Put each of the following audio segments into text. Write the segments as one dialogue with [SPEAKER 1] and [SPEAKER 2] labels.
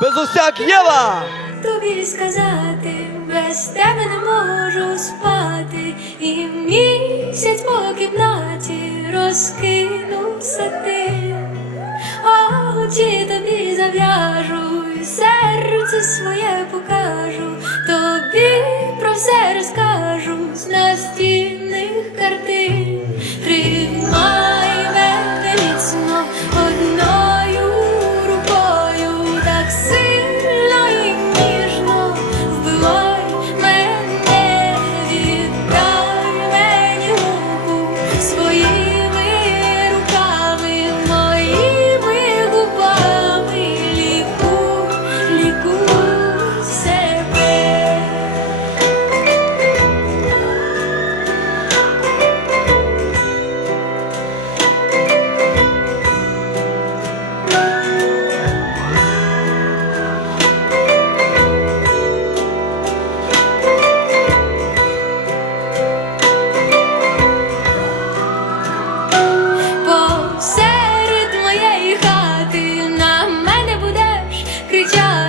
[SPEAKER 1] Без усяк Єва!
[SPEAKER 2] тобі сказати, без тебе не можу спати, і місяць по кімнаті розкинувся ти, очі тобі зав'яжу,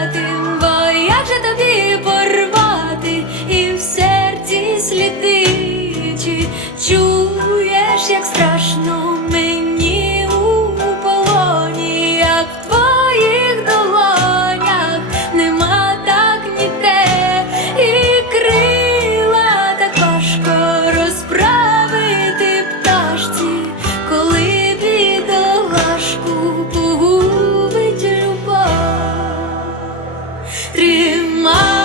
[SPEAKER 2] кричати, бо як же тобі порвати? І в серці сліди, чи чуєш, як страшно тримай.